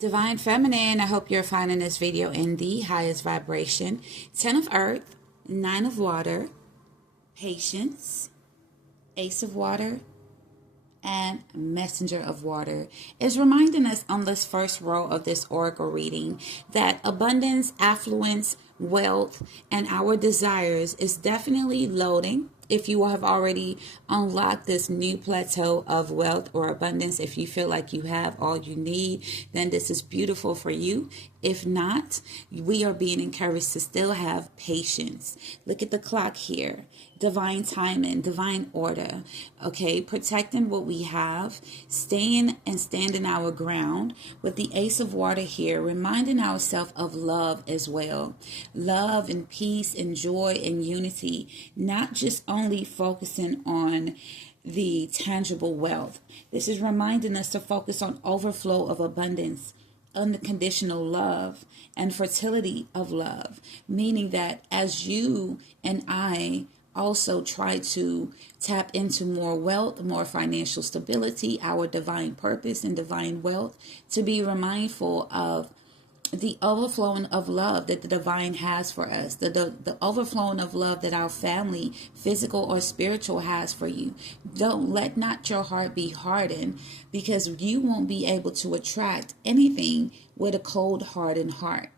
Divine Feminine, I hope you're finding this video in the highest vibration. 10 of Earth, 9 of Water, Patience, Ace of Water, and Messenger of Water is reminding us on this first row of this oracle reading that abundance, affluence, wealth, and our desires is definitely loading. If you have already unlocked this new plateau of wealth or abundance, if you feel like you have all you need, then this is beautiful for you. If not, we are being encouraged to still have patience. Look at the clock here. Divine timing, divine order. Okay, protecting what we have, staying and standing our ground. With the Ace of Water here, reminding ourselves of love as well. Love and peace and joy and unity, not just only focusing on the tangible wealth. This is reminding us to focus on overflow of abundance, unconditional love, and fertility of love, meaning that as you and I also try to tap into more wealth, more financial stability, our divine purpose and divine wealth, to be mindful of the overflowing of love that the divine has for us, the overflowing of love that our family, physical or spiritual, has for you. Don't let not your heart be hardened, because you won't be able to attract anything with a cold, hardened heart.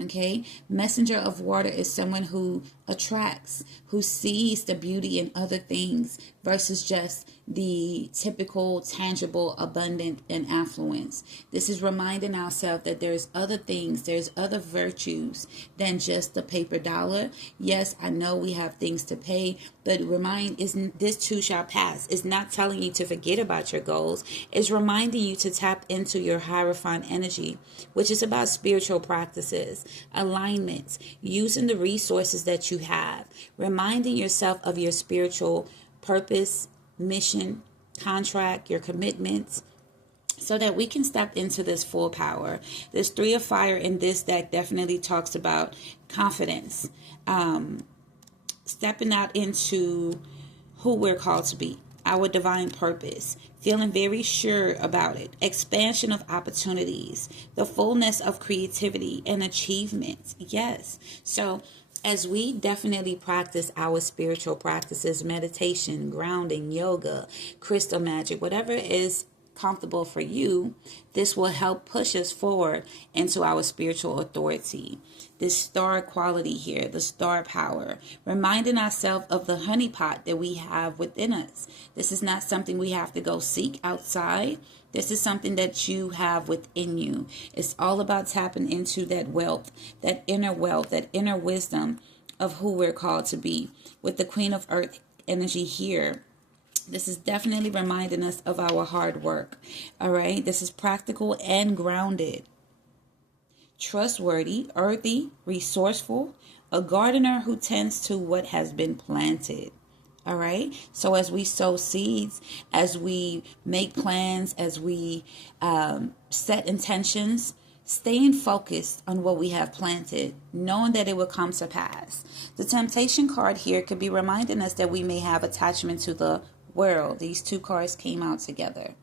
Okay, Messenger of Water is someone who attracts, who sees the beauty in other things versus just the typical, tangible, abundant, and affluence. This is reminding ourselves that there's other things, there's other virtues than just the paper dollar. Yes, I know we have things to pay, but remind, isn't this too shall pass? It's not telling you to forget about your goals. It's reminding you to tap into your hierophant energy, which is about spiritual practices, alignments, using the resources that you have, reminding yourself of your spiritual purpose, mission, contract, your commitments, so that we can step into this full power. This Three of Fire in this deck definitely talks about confidence, stepping out into who we're called to be, our divine purpose, feeling very sure about it, expansion of opportunities, the fullness of creativity and achievement. Yes. So as we definitely practice our spiritual practices, meditation, grounding, yoga, crystal magic, whatever is comfortable for you, this will help push us forward into our spiritual authority. This star quality here, the star power, reminding ourselves of the honeypot that we have within us. This is not something we have to go seek outside. This is something that you have within you. It's all about tapping into that wealth, that inner wisdom of who we're called to be. With the Queen of Earth energy here, this is definitely reminding us of our hard work. All right. This is practical and grounded. Trustworthy, earthy, resourceful, a gardener who tends to what has been planted. All right. So as we sow seeds, as we make plans, as we set intentions, staying focused on what we have planted, knowing that it will come to pass. The Temptation card here could be reminding us that we may have attachment to the world. These two cards came out together.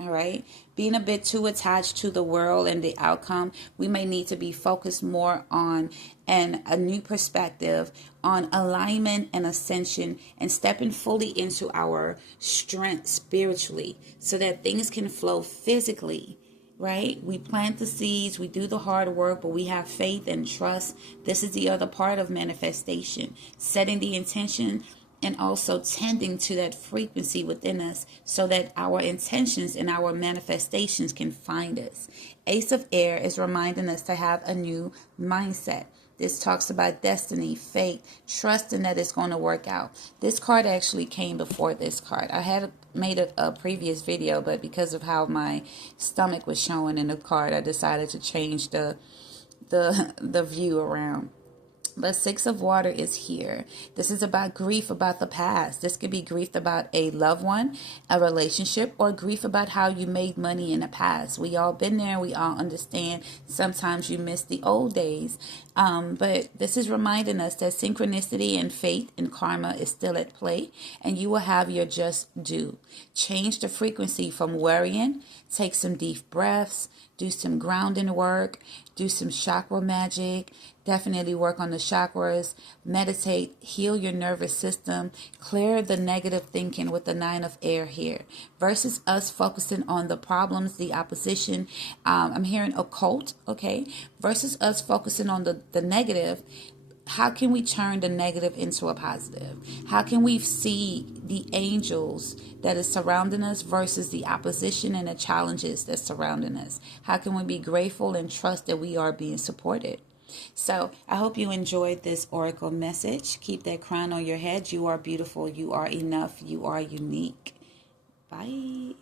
All right. Being a bit too attached to the world and the outcome, we may need to be focused more on a new perspective, on alignment and ascension, and stepping fully into our strength spiritually so that things can flow physically. Right? We plant the seeds, we do the hard work, but we have faith and trust. This is the other part of manifestation, setting the intention and also tending to that frequency within us so that our intentions and our manifestations can find us. Ace of Air is reminding us to have a new mindset. This talks about destiny, fate, trusting that it's going to work out. This card actually came before this card. I had made a previous video, but because of how my stomach was showing in the card, I decided to change the view around. But Six of Water is here. This is about grief about the past. This could be grief about a loved one, a relationship, or grief about how you made money in the past. We all been there. We all understand. Sometimes you miss the old days. But this is reminding us that synchronicity and fate and karma is still at play, and you will have your just due. Change the frequency from worrying. Take some deep breaths. do some grounding work, do some chakra magic, definitely work on the chakras, meditate, heal your nervous system, clear the negative thinking with the 9 of air here, versus us focusing on the problems, the opposition. I'm hearing occult, okay, versus us focusing on the negative. How can we turn the negative into a positive? How can we see the angels that is surrounding us versus the opposition and the challenges that's surrounding us? How can we be grateful and trust that we are being supported? So I hope you enjoyed this oracle message. Keep that crown on your head. You are beautiful. You are enough. You are unique. Bye.